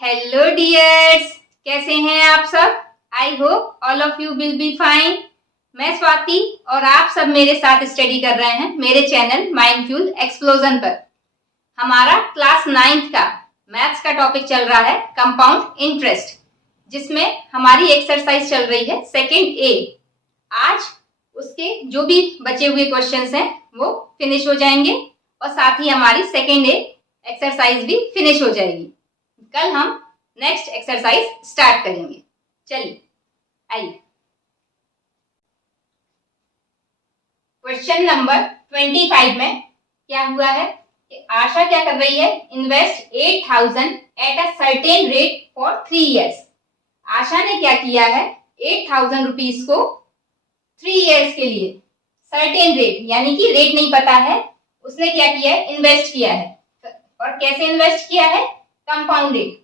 Hello dears, कैसे हैं आप सब। I hope all of you will be fine. मैं स्वाति और आप सब मेरे साथ स्टडी कर रहे हैं मेरे चैनल माइंडफ्यूल एक्सप्लोजन पर। हमारा क्लास 9th का मैथ्स का टॉपिक चल रहा है कंपाउंड इंटरेस्ट, जिसमें हमारी एक्सरसाइज चल रही है सेकंड ए। आज उसके जो भी बचे हुए क्वेश्चंस हैं वो फिनिश हो जाएंगे और साथ ही हमारी सेकंड ए एक्सरसाइज भी फिनिश हो जाएगी। कल हम नेक्स्ट एक्सरसाइज स्टार्ट करेंगे। चलिए आइए, क्वेश्चन नंबर 25 में क्या हुआ है कि आशा क्या कर रही है, invest 8000 at a certain rate for 3 years। आशा ने क्या किया है, 8000 रुपीज को 3 years के लिए सर्टेन रेट, यानी कि रेट नहीं पता है, उसने क्या किया है, इन्वेस्ट किया है। और कैसे इन्वेस्ट किया है, कंपाउंडेड।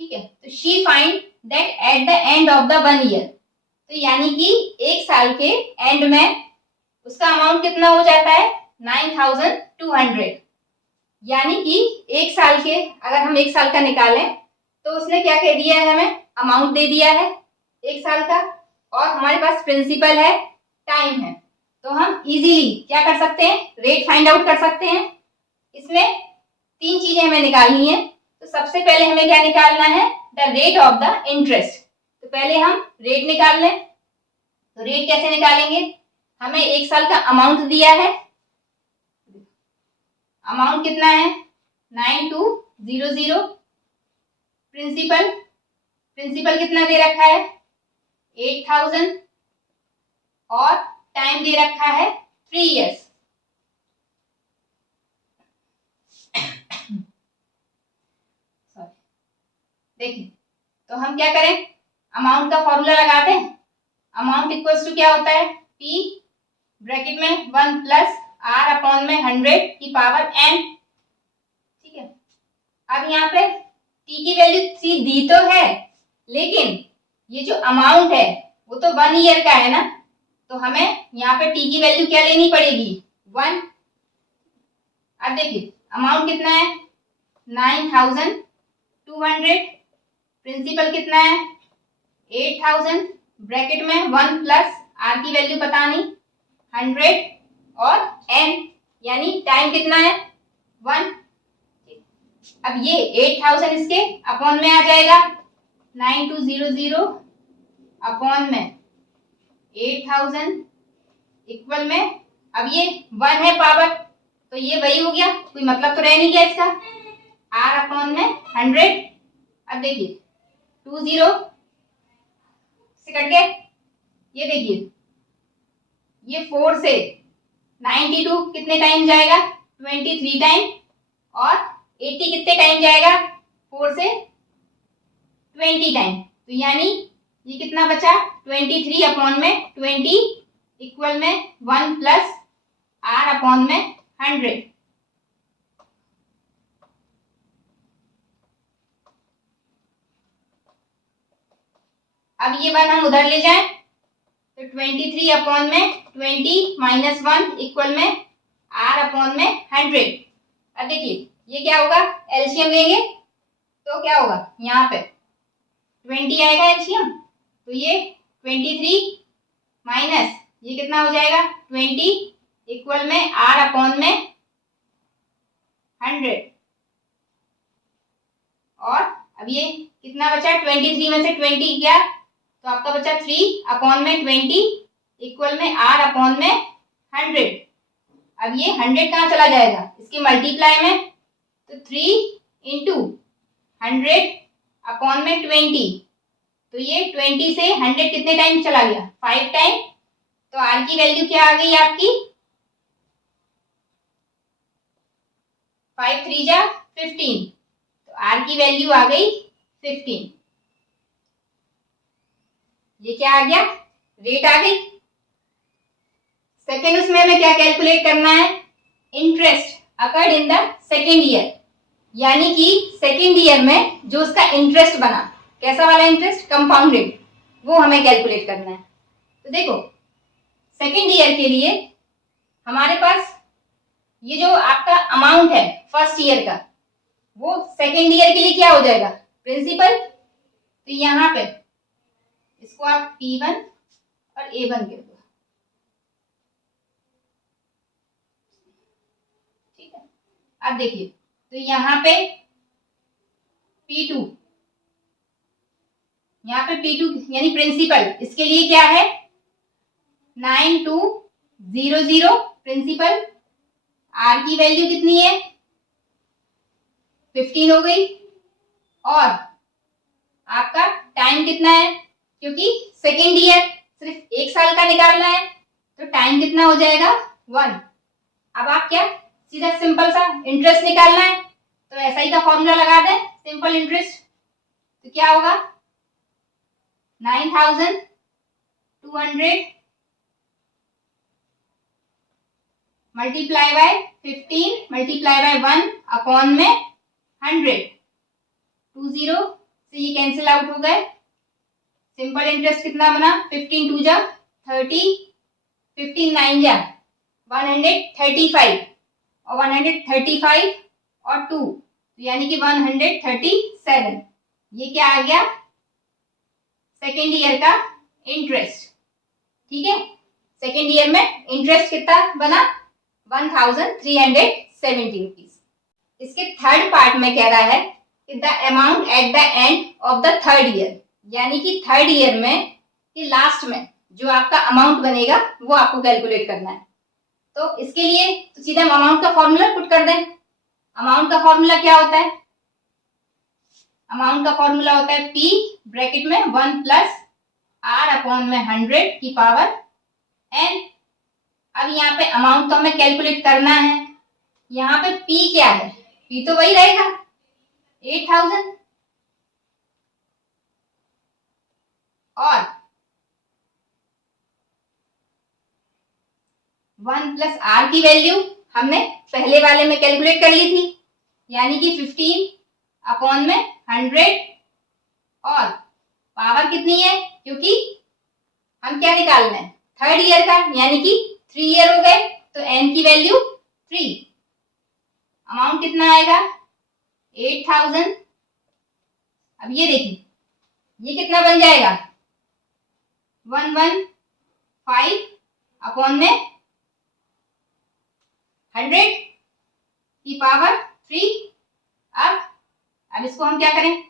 ठीक है, तो she find that at the end of the 1 year, तो यानी कि एक साल के एंड में उसका अमाउंट कितना हो जाता है, 9200। यानी कि एक साल के, अगर हम एक साल का निकालें तो उसने क्या कह दिया है, हमें अमाउंट दे दिया है एक साल का, और हमारे पास प्रिंसिपल है, टाइम है, तो हम इजीली क्या कर सकते हैं, रेट फाइंड आउट कर सकते हैं। इसमें 3 चीजें हमें निकालनी है। तो सबसे पहले हमें क्या निकालना है, the rate of the interest. तो पहले हम रेट निकाल लें। तो रेट कैसे निकालेंगे, हमें एक साल का अमाउंट दिया है, अमाउंट कितना है 9200। प्रिंसिपल, प्रिंसिपल कितना दे रखा है 8000, और टाइम दे रखा है 3 years। देखिए, तो हम क्या करें, अमाउंट का फॉर्मूला लगा दें। अमाउंट इक्वल्स टू क्या होता है, P ब्रैकेट में 1 प्लस R अपॉन में 100 की पावर n। ठीक है, अब यहाँ पे T की वैल्यू C दी तो है, लेकिन ये जो अमाउंट है वो तो 1 year का है ना, तो हमें यहाँ पे T की वैल्यू क्या लेनी पड़ेगी, 1। अब देखिए अमाउंट कितना है 9200, प्रिंसिपल कितना है 8000, ब्रैकेट में 1 प्लस R की वैल्यू पता नहीं 100 और n, यानी टाइम कितना है 1। अब ये 8000 इसके अपॉन में आ जाएगा, 9200 अपॉन में 8000 इक्वल में, अब ये 1 है पावर, तो ये वही हो गया, कोई मतलब तो रह नहीं गया इसका, R अपॉन में 100। अब देखिए 20 से कट गए, ये देखिए ये 4 से 92 कितने टाइम जाएगा, 23 टाइम, और 80 कितने टाइम जाएगा, 4 से 20 टाइम, तो यानी ये कितना बचा 23 अपॉन में 20 इक्वल में 1 प्लस R अपॉन में 100। अब ये 1 हम उधर ले जाएं, तो 23 अपॉन में 20 माइनस 1 इक्वल में R अपॉन में 100। अब देखिए ये क्या होगा, एलसीएम लेंगे तो क्या होगा, यहाँ पे 20 आएगा एलसीएम, तो ये 23 माइनस ये कितना हो जाएगा 20 इक्वल में R अपॉन में 100। और अब ये कितना बचा, 23 में से 20 गया तो आपका बचा 3 अपॉन में 20 इक्वल में R अपॉन में 100। अब ये 100 कहाँ चला जाएगा, इसके मल्टीप्लाई में, तो 3 इंटू 100 अपॉन में 20, तो ये 20 से 100 कितने टाइम चला गया, 5 टाइम, तो R की वैल्यू क्या आ गई आपकी, 5 3 जा 15, तो R की वैल्यू आ गई 15। ये क्या आ गया, रेट आ गई। सेकेंड उसमें हमें क्या कैलकुलेट करना है, interest occurred in the second year, यानी कि सेकेंड ईयर में जो उसका इंटरेस्ट बना, कैसा वाला इंटरेस्ट, कंपाउंडेड, वो हमें कैलकुलेट करना है। तो देखो सेकेंड ईयर के लिए हमारे पास ये जो आपका अमाउंट है फर्स्ट ईयर का, वो सेकेंड ईयर के लिए क्या हो जाएगा प्रिंसिपल, तो यहाँ पे इसको आप P1 और A1 कह दो, ठीक है। अब देखिए, तो यहाँ पे P2, यहाँ पे P2 यानी प्रिंसिपल, इसके लिए क्या है 9200 प्रिंसिपल। आर की वैल्यू कितनी है 15 हो गई, और आपका टाइम कितना है, क्योंकि सेकेंड ईयर सिर्फ 1 साल का निकालना है, तो टाइम कितना हो जाएगा 1। अब आप क्या सीधा सिंपल सा इंटरेस्ट निकालना है, तो एसआई का फॉर्मूला लगा दें, सिंपल इंटरेस्ट, तो क्या होगा 9200 multiply by 15 multiply by 1 upon में 100, 20 से ये कैंसिल आउट हो गए। सिंपल इंटरेस्ट कितना बना 15 2 जा 30, 15 9 जा 135, और 135 और 2 तो यानी कि 137। ये क्या आ गया सेकेंड ईयर का इंटरेस्ट, ठीक है। सेकेंड ईयर में इंटरेस्ट कितना बना 1370 रुपीज। इसके थर्ड पार्ट में कह रहा है कि the amount at the end of the third year, यानी कि थर्ड ईयर में कि लास्ट में जो आपका अमाउंट बनेगा वो आपको कैलकुलेट करना है। तो इसके लिए तो सीधा हम अमाउंट का फॉर्मूला पुट कर दें। अमाउंट का फॉर्मूला क्या होता है, अमाउंट का फॉर्मूला होता है P ब्रैकेट में 1 प्लस R अपॉन में 100 की पावर n। अब यहाँ पे अमाउंट तो हमें कैलकुलेट करना है, यहाँ पे P क्या है, P तो वही रहेगा 8000, और 1 प्लस R की वैल्यू हमने पहले वाले में कैलकुलेट कर ली थी, यानी कि 15 अपॉन में 100, और पावर कितनी है, क्योंकि हम क्या निकाल रहे हैं थर्ड ईयर का, यानी कि 3 ईयर हो गए, तो n की वैल्यू 3। अमाउंट कितना आएगा 8000। अब ये देखिए ये कितना बन जाएगा 115 अपॉन में 100 की पावर 3। अब इसको हम क्या करें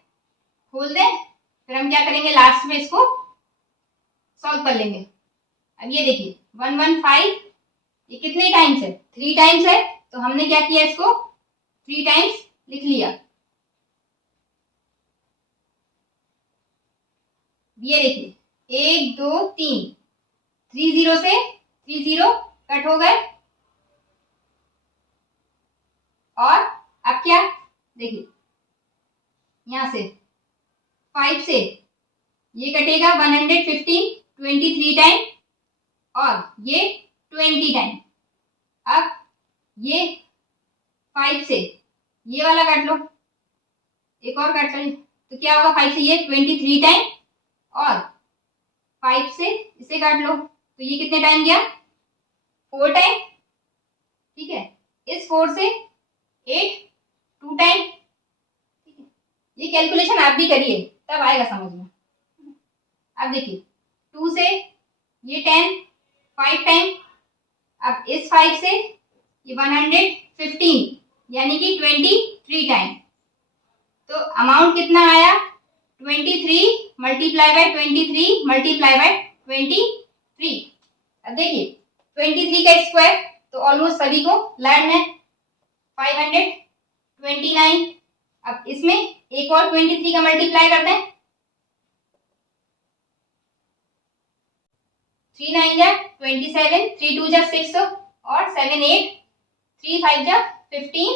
खोल दें, फिर हम क्या करेंगे लास्ट में इसको सॉल्व कर लेंगे। अब ये देखिए 115 ये कितने टाइम्स है 3 टाइम्स है, तो हमने क्या किया इसको 3 टाइम्स लिख लिया। ये देखिए 1 2 3, 30 से 30 कट हो गए, और अब क्या देखिए यहां से 5 से ये कटेगा 115 23 टाइम, और ये 20 टाइम। अब ये 5 से ये वाला काट लो, एक और काट लो, तो क्या होगा 5 से ये 23 टाइम, और 5 से इसे काट लो, तो ये कितने टाइम गया 4 टाइम, ठीक है। इस 4 से 8 2 टाइम, ठीक है। ये कैलकुलेशन आप भी करिए तब आएगा समझ में। अब देखिए 2 से ये 10 5 टाइम, अब इस 5 से ये 115 यानी कि 23 टाइम, तो अमाउंट कितना आया 23 मल्टीप्लाई बाय 23 मल्टीप्लाई बाय 23। अब देखिए 23 का स्क्वायर तो ऑलमोस्ट सभी को लर्न है 529। अब इसमें एक और 23 का मल्टीप्लाई करते हैं, 3 9 जा 27, 3 2 जा 6 और 7 8, 3 5 जा 15,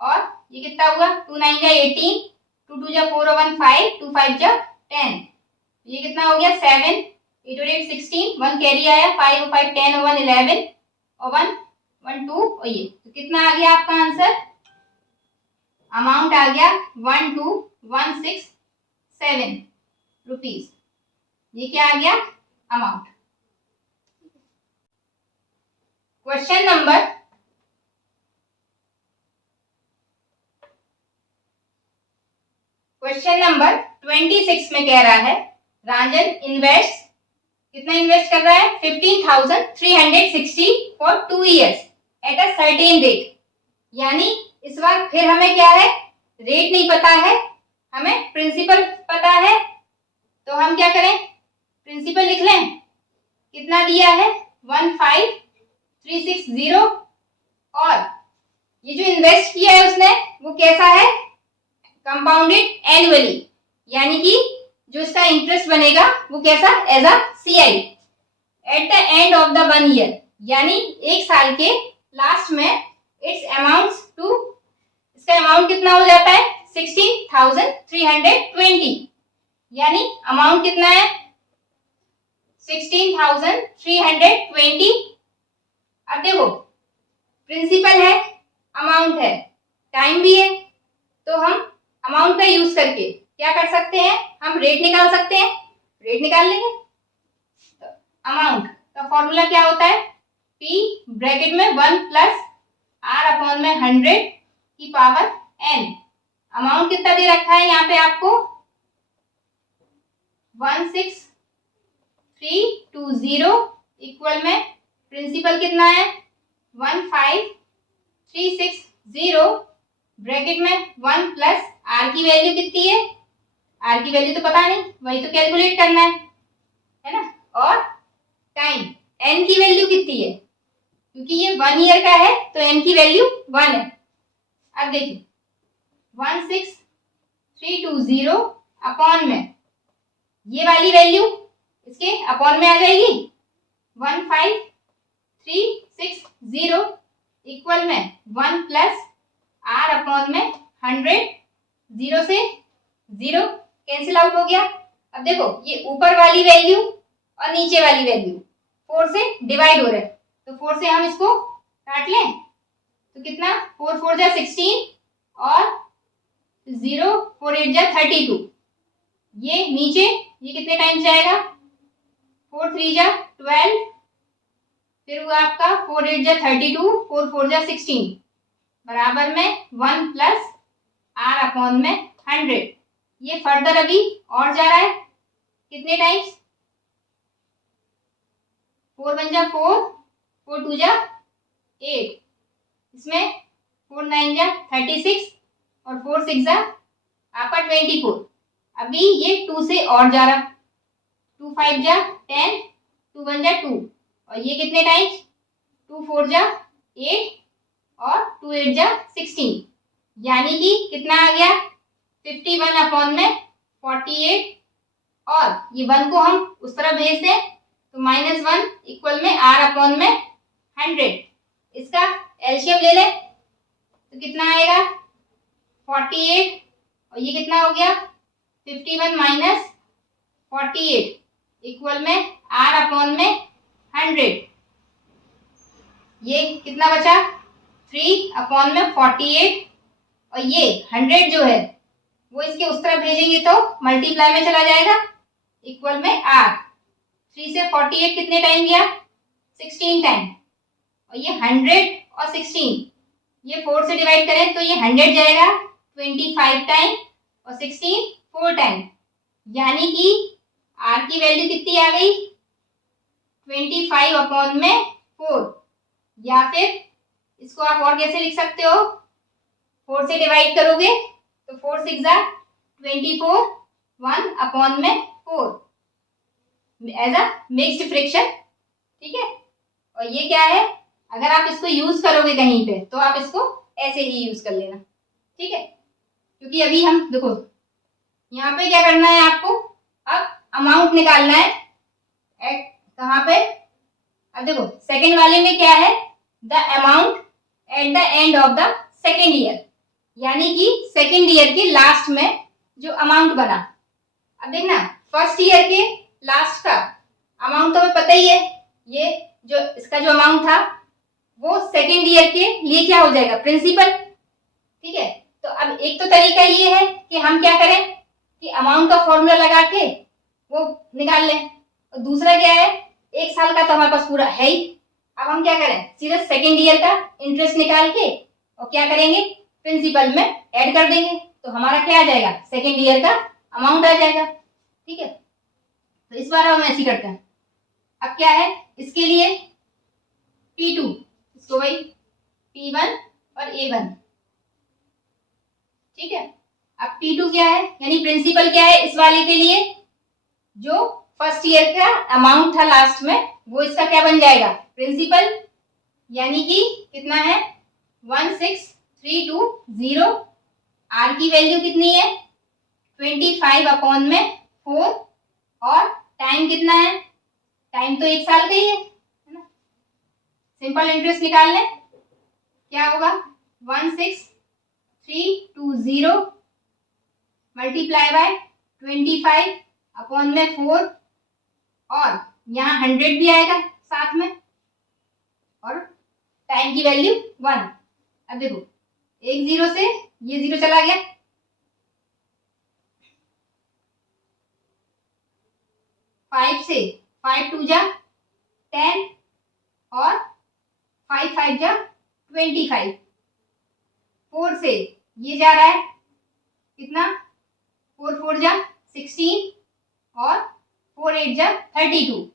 और ये कितना हुआ 2 9 जा 18, 2 2 जा 4 और 1 5, 2 5 जा 10, ये कितना हो गया 7 8 और 8 16, 1 कैरी आया 5 और 5 10 और 1 11 और 1 1 2, और ये तो कितना आ गया आपका आंसर, अमाउंट आ गया 12167 रुपीज। ये क्या आ गया amount. Question number 4 question number 26 में कह रहा है राजन इन्वेस्ट, कितना इन्वेस्ट कर रहा है 15,360 for 2 years at a certain rate. यानी इस बार फिर हमें क्या है, रेट नहीं पता है, हमें प्रिंसिपल पता है। तो हम क्या करें, प्रिंसिपल लिख लें। कितना दिया है 15,360 और ये जो इन्वेस्ट किया है उसने वो कैसा है, कंपाउंडेड एनुअली, यानी कि जो इसका इंटरेस्ट बनेगा वो कैसा, as a CI at the end of the 1 year, यानी एक साल के लास्ट में इट्स अमाउंट्स टू, इसका अमाउंट कितना हो जाता है 16,320, यानी अमाउंट कितना है 16,320। अब देखो प्रिंसिपल है, अमाउंट है, टाइम भी है, तो हम अमाउंट का यूज करके क्या कर सकते हैं, हम रेट निकाल सकते हैं, रेट निकाल लेंगे। तो अमाउंट का फॉर्मूला क्या होता है, P ब्रैकेट में 1 प्लस R अपॉन में 100 की पावर n। अमाउंट कितना दे रखा है यहाँ पे आपको 16,320 इक्वल में प्रिंसिपल कितना है 15,360 ब्रैकेट में 1 प्लस R की वैल्यू कितनी है, R की वैल्यू तो पता नहीं, वही तो कैलकुलेट करना है ना, और टाइम n की वैल्यू कितनी है, क्योंकि ये 1 ईयर का है तो n की वैल्यू 1 है। अब देखिए 16,320 अपॉन में ये वाली वैल्यू इसके अपॉन में आ जाएगी 15,360 इक्वल में 1 प्लस R अपॉन में 100, 0 से 0 कैंसिल आउट हो गया। अब देखो ये ऊपर वाली वैल्यू और नीचे वाली वैल्यू 4 से डिवाइड हो रहे हैं, तो 4 से हम इसको काट लें तो कितना 4 4 जा 16 और 0 4 8 जा 32, ये नीचे ये कितने टाइम्स जाएगा 4 3 जा 12, फिर हुआ आपका 4 8 जा 32, 4 4 जा 16 बराबर में 1 प्लस R अपॉन में 100। ये फर्दर अभी और जा रहा है, कितने टाइम्स 4 1 जा 4, 4 2 जा 8, इसमें 4 9 जा 36 और 4 6 जा आपका 24। अभी ये 2 से और जा रहा, 2 5 जा 10, 2 1 जा 2 और ये कितने टाइम्स 2 4 जा 8 और 2 8 जा 16, यानी कि कितना आ गया 51 अपॉन में 48, और ये 1 को हम उस तरफ भेज दें तो -1 इक्वल में R अपॉन में 100। इसका एलसीएम ले लें तो कितना आएगा 48 और ये कितना हो गया 51 माइनस 48 इक्वल में R अपॉन में 100। ये कितना बचा 3 अपॉन में 48 और ये 100 जो है वो इसके उस तरफ भेजेंगे तो मल्टीप्लाई में चला जाएगा इक्वल में R। 3 से 48 कितने टाइम गया 16 टाइम, और ये 100 और 16 ये 4 से डिवाइड करें तो ये 100 जाएगा 25 टाइम और 16 4 टाइम, यानी कि R की वैल्यू कितनी आ गई 25 अपॉन में 4। या फिर इसको आप और कैसे लिख सकते हो, 4 से डिवाइड करोगे तो 4 6 जा 24, 1 अपॉन में 4 एज अ मिक्स्ड फ्रैक्शन, ठीक है। और ये क्या है, अगर आप इसको यूज करोगे कहीं पे तो आप इसको ऐसे ही यूज कर लेना, ठीक है। क्योंकि अभी हम देखो यहाँ पे क्या करना है आपको, अब अमाउंट निकालना है एट कहाँ पे, अब देखो सेकंड वाले में क्या है the amount at the end of the second year, यानी कि सेकेंड ईयर के लास्ट में जो अमाउंट बना। अब देखना फर्स्ट ईयर के लास्ट का अमाउंट तो हमें पता ही है, ये जो इसका जो अमाउंट था वो सेकेंड ईयर के लिए क्या हो जाएगा प्रिंसिपल, ठीक है। तो अब एक तो तरीका ये है कि हम क्या करें कि अमाउंट का फॉर्मूला लगा के वो निकाल लें, और दूसरा क्या है एक साल का तो हमारे पास पूरा है ही, अब हम क्या करें सीधा सेकेंड ईयर का इंटरेस्ट निकाल के और क्या करेंगे प्रिंसिपल में ऐड कर देंगे, तो हमारा क्या आ जाएगा, सेकेंड ईयर का अमाउंट आ जाएगा। ठीक है, तो इस बार हम ऐसे करते हैं। अब क्या है इसके लिए P2, इसको वही P1 और A1। ठीक है, अब P2 क्या है, यानी प्रिंसिपल क्या है इस वाले के लिए, जो फर्स्ट ईयर का अमाउंट था लास्ट में, वो इसका क्या बन जाएगा, प्रिंसिपल, यानी कि कितना है 16,320। आर की वैल्यू कितनी है 25/4, और टाइम कितना है, टाइम तो 1 साल का ही है ना। सिंपल इंटरेस्ट निकाल लें, क्या होगा 16,320 मल्टीप्लाई बाय 25/4, और यहाँ 100 भी आएगा साथ में, और टाइम की वैल्यू 1। अब देखो 1 0 से ये 0 चला गया, 5 से 5 2 जा 10, और 5 5 जा 25, 4 से ये जा रहा है कितना 4 4 जा 16, और 4 8 जा 32,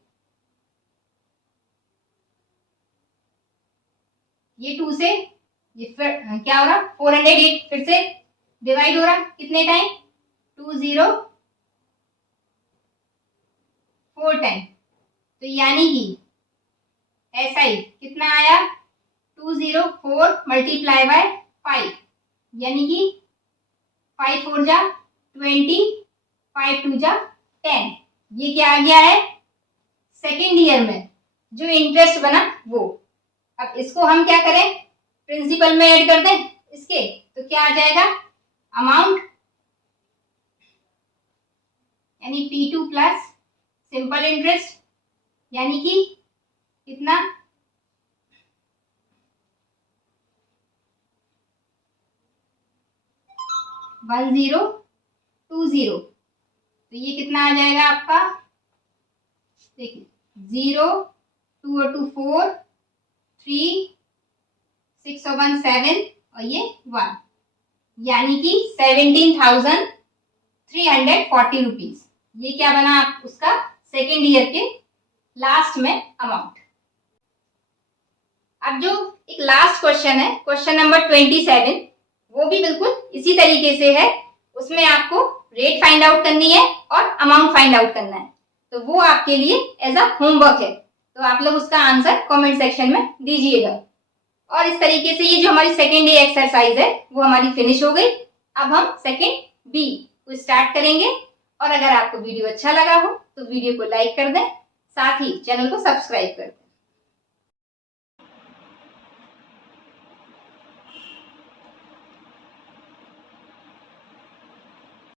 ये 2 से ये फिर क्या हो रहा 408 फिर से डिवाइड हो रहा कितने टाइम 204 टाइम। तो यानी कि ऐसा ही कितना आया 204 मल्टीप्लाई बाय 5, यानी कि 5 4 जा 20, 5 2 जा 10। ये क्या आ गया है सेकेंड ईयर में जो इंटरेस्ट बना वो। अब इसको हम क्या करें प्रिंसिपल में ऐड कर दें इसके, तो क्या आ जाएगा अमाउंट, यानी P2 प्लस सिंपल इंटरेस्ट, यानी कि कितना 1020। तो ये कितना आ जाएगा आपका, देखिए 0 2 और 2 4 3 6 और 1 7 और ये 1, यानी कि 17,340 रुपीज। ये क्या बना आप उसका सेकेंड ईयर के लास्ट में अमाउंट। अब जो एक लास्ट क्वेश्चन है क्वेश्चन नंबर 27, वो भी बिल्कुल इसी तरीके से है। उसमें आपको रेट फाइंड आउट करनी है और अमाउंट फाइंड आउट करना है, तो वो आपके लिए एज अ होमवर्क है। तो आप लोग उसका आंसर कमेंट सेक्शन में दीजिएगा। और इस तरीके से ये जो हमारी सेकेंड डे एक्सरसाइज है वो हमारी फिनिश हो गई। अब हम सेकेंड बी को स्टार्ट करेंगे। और अगर आपको वीडियो अच्छा लगा हो तो वीडियो को लाइक कर दें, साथ ही चैनल को सब्सक्राइब कर दें।